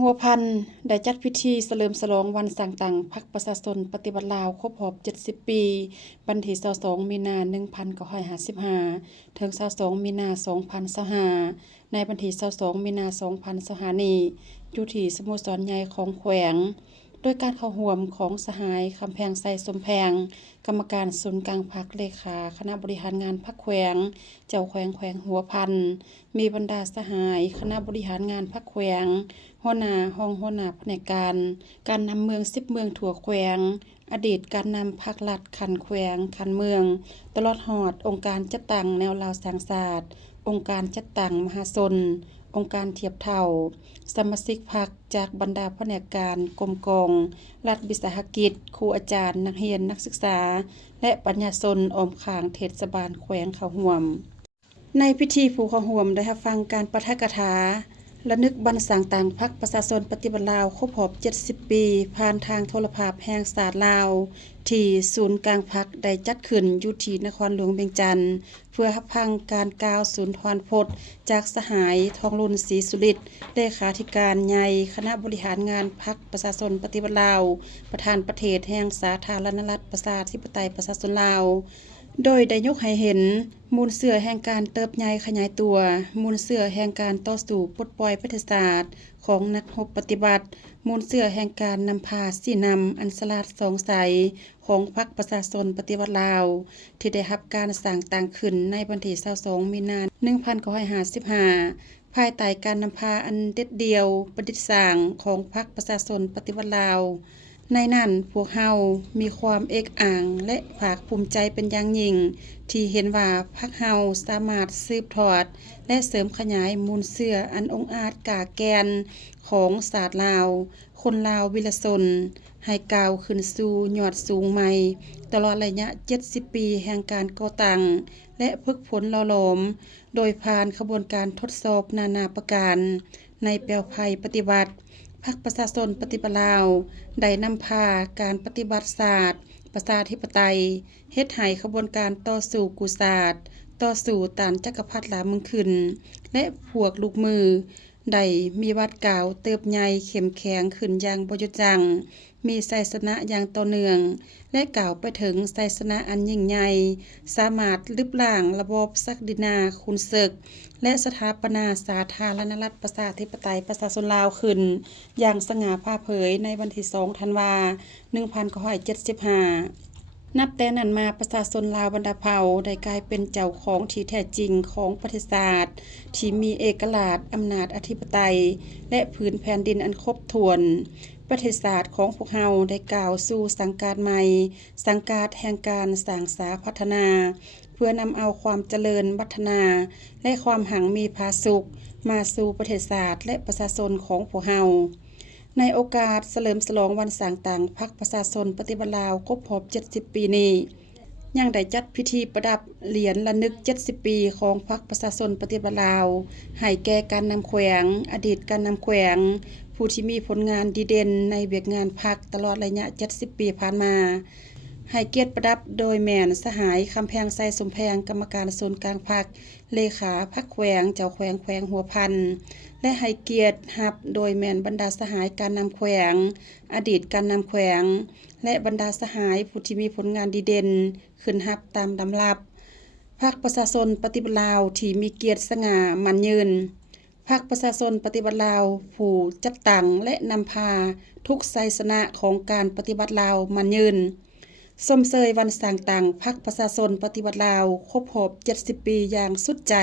หัวพันได้จัดพิธีเฉลิมฉลองวันสร้างตั้งพรรคประชาชนปฏิวัติลาวครบรอบ70 ปีวันที่22มีนา1955ถึง22มีนา2025ในวันที่22มีนา2025นี้อยู่ที่สโมสรใหญ่ของแขวงโดยการเข้าร่วมของสหายคำแพงไซสมแพงกรรมการศูนย์กลางพรรคเลขาคณะบริหารงานพรรคแขวงเจ้าแขวงหัวพันมีบรรดาสหายคณะบริหารงานพรรคแขวงหัวหน้าห้องหัวหน้าแผนกการนำเมือง10 เมืองทั่วแขวงอดีตการนำภาครัฐขันแขวงขันเมืองตลอดหอดองค์การจัดตั้งแนวลาวสร้างศาสตร์องค์การจัดตั้งมหาชนองค์การเทียบเท่าสมาชิกพรรคจากบรรดาแผนกการกรมกองรัฐวิสาหกิจครูอาจารย์นักเรียนนักศึกษาและปัญญาชนอ้อมข้างเทศบาลแขวงเข้าร่วมในพิธีผู้เข้าร่วมได้รับฟังการปาฐกถาระลึกวันสร้างตั้งพรรคประชาชนปฏิวัติลาวครบรอบ70 ปีผ่านทางโทรภาพแห่งชาติลาวที่ศูนย์กลางพรรคได้จัดขึ้นอยู่ที่นครหลวงเวียงจันทน์เพื่อรับฟังการกล่าวสุนทรพจน์จากสหายทองลุ่นศรีสุฤทธิ์เลขาธิการใหญ่คณะบริหารงานพรรคประชาชนปฏิวัติลาวประธานประเทศแห่งสาธารณรัฐประชาธิปไตยประชาชนลาวโดยได้ยกให้เห็นมูลเสื่อแห่งการเติบใหญ่ขยายตัวมูลเสื่อแห่งการต่อสู้ปลดปล่อยประวัติศาสตร์ของนักรบปฏิบัติมูลเสื่อแห่งการนำพาสีนำอันสลาดสงสัยของพรรคประชาชนปฏิวัติลาวที่ได้รับการสร้างตั้งขึ้นในวันที่22มีนาคม1955ภายใต้การนำพาอันเด็ดเดี่ยวประดิษฐ์สร้างของพรรคประชาชนปฏิวัติลาวในนั้นพวกเฮามีความเอกอ่างและภาคภูมิใจเป็นอย่างยิ่งที่เห็นว่าพรรคเฮาสามารถสืบทอดและเสริมขยายมูลเสื่ออันองอาจกาแกนของศาสตร์ลาวคนลาววิรชนให้ก้าวขึ้นสู่ยอดสูงใหม่ตลอดระยะ70 ปีแห่งการก่อตั้งและฝึกฝนหล่อหลอมโดยผ่านขบวนการทดสอบนานาประการในแปลวภัยปฏิบัติพรรคประชาชนปฏิบัติลาวได้นำพาการปฏิบัติศาสตร์ประชาธิปไตยเฮ็ดให้ขบวนการต่อสู้กุศาสตร์ต่อสู้ต้านจักรพรรดิลาวเมืองขึ้นและพวกลูกมือได้มีวัดกล่าวเติบใหญ่เข้มแข็งขึ้นอย่างบ่หยุดยั้งมีชัยชนะอย่างต่อเนื่องและกล่าวไปถึงชัยชนะอันยิ่งใหญ่สามารถลบล้างระบอบศักดินาขุนศึกและสถาปนาสาธารณรัฐประชาธิปไตยประชาชนลาวขึ้นอย่างสง่าผ่าเผยในวันที่2ธันวาคม1975นับแต่นั้นมาประชาชนลาวบรรดาเผ่าได้กลายเป็นเจ้าของที่แท้จริงของประเทศชาติที่มีเอกราชอำนาจอธิปไตยและผืนแผ่นดินอันครบถ้วนประเทศชาติของพวกเฮาได้ก้าวสู่สังกัดใหม่สังกัดแห่งการสร้างสาพัฒนาเพื่อนำเอาความเจริญวัฒนาและความหังมีผาสุขมาสู่ประเทศชาติและประชาชนของพวกเฮาในโอกาสเฉลิมฉลองวันสร้างตั้งพรรคประชาชนปฏิวัติลาวครบรอบ70 ปีนี้ยังได้จัดพิธีประดับเหรียญระลึก70 ปีของพรรคประชาชนปฏิวัติลาวให้แก่การนำแขวงอดีตการนำแขวงผู้ที่มีผลงานดีเด่นในเวียกงานพรรคตลอดระยะ70 ปีผ่านมาให้เกียรติประดับโดยแม่นสหายคำแพงไซสมแพงกรรมการศูนย์กลางพรรคเลขาพรรคแขวงเจ้าแขวงหัวพันและให้เกียรติรับโดยแม่นบรรดาสหายการนำแขวงอดีตการนำแขวงและบรรดาสหายผู้ที่มีผลงานดีเด่นขึ้นรับตามลำดับพรรคประชาชนปฏิบัติลาวที่มีเกียรติสง่ามั่นยืนพรรคประชาชนปฏิบัติลาวผู้จัดตั้งและนำพาทุกชัยชนะของการปฏิบัติลาวมั่นยืนสมเสยวันสร้างตั้งพรรคประชาชนปฏิบัติลาวครบรอบ70 ปีอย่างสุดใจ